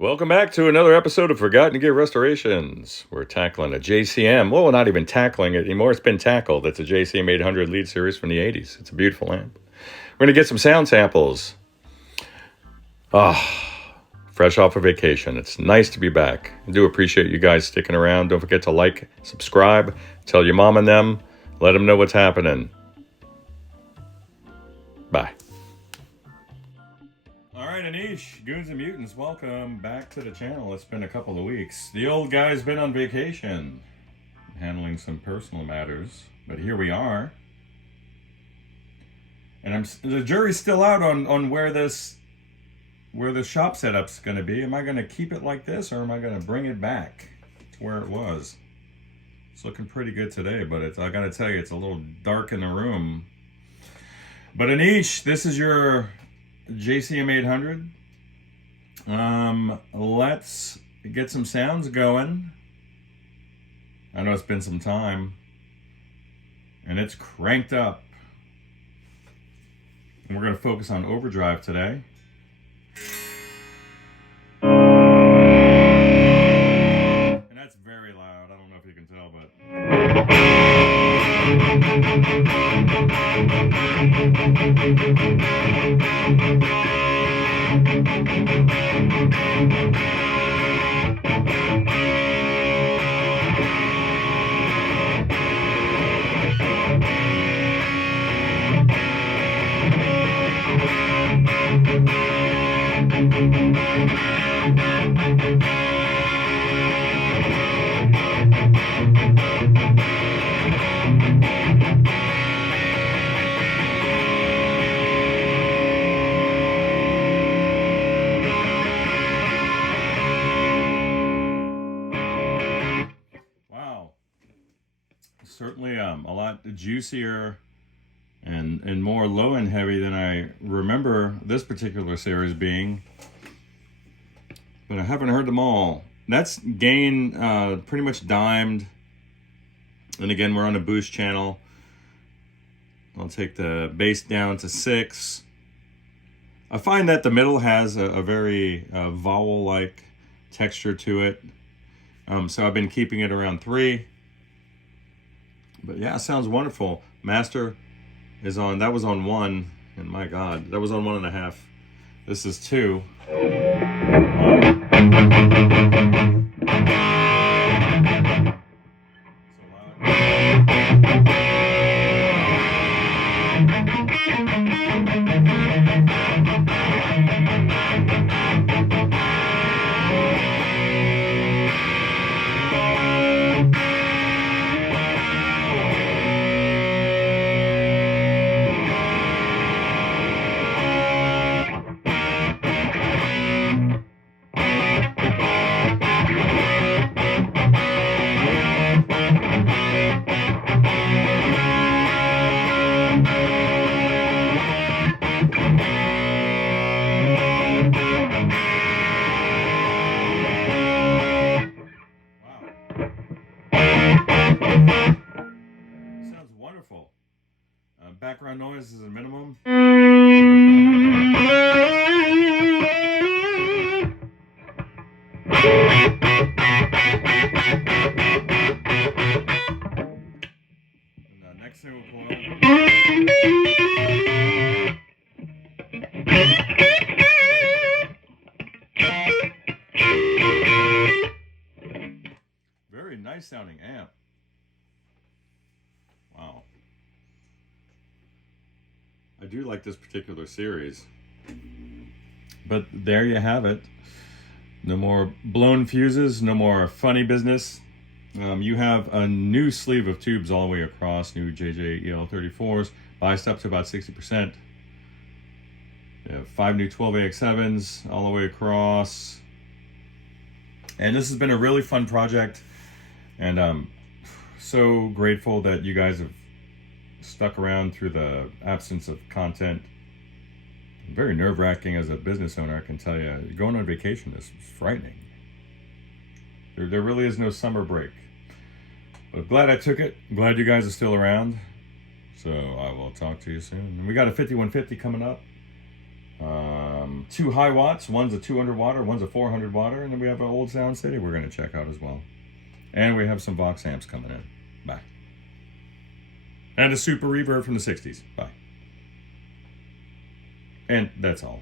Welcome back to another episode of Forgotten Gear Restorations. We're tackling a JCM. Well, we're not even tackling it anymore. It's been tackled. It's a JCM800 lead series from the 80s. It's a beautiful lamp. We're going to get some sound samples. Fresh off of vacation. It's nice to be back. I do appreciate you guys sticking around. Don't forget to like, subscribe, tell your mom and them, let them know what's happening. Bye. All right, Anish, Goons and Mutants, welcome back to the channel. It's been a couple of weeks. The old guy's been on vacation, handling some personal matters, but here we are. And the jury's still out on where the shop setup's going to be. Am I going to keep it like this, or am I going to bring it back to where it was? It's looking pretty good today, but I got to tell you, it's a little dark in the room. But Anish, this is your JCM800. Let's get some sounds going. I know it's been some time, and it's cranked up. And we're going to focus on overdrive today. And that's very loud. I don't know if you can tell, but certainly a lot juicier and more low and heavy than I remember this particular series being. But I haven't heard them all. That's gain pretty much dimed. And again, we're on a boost channel. I'll take the bass down to 6. I find that the middle has a very vowel-like texture to it. So I've been keeping it around 3. But yeah, it sounds wonderful. Master is on, that was on 1, and my God, that was on 1.5. This is 2. Background noise is a minimum. And next single coil. Very nice sounding amp. Wow. I do like this particular series. But there you have it. No more blown fuses, no more funny business. You have a new sleeve of tubes all the way across, new JJEL34s, biased up to about 60%. You have 5 new 12AX7s all the way across. And this has been a really fun project. And I'm so grateful that you guys have stuck around through the absence of content. Very nerve-wracking as a business owner, I can tell you. Going on vacation is frightening. There really is no summer break. But glad I took it. I'm glad you guys are still around. So I will talk to you soon. And we got a 5150 coming up. 2 high watts. One's a 200 watt, one's a 400 watt, and then we have an old Sound City we're going to check out as well. And we have some Vox amps coming in. Bye. And a super reverb from the 60s. Bye. And that's all.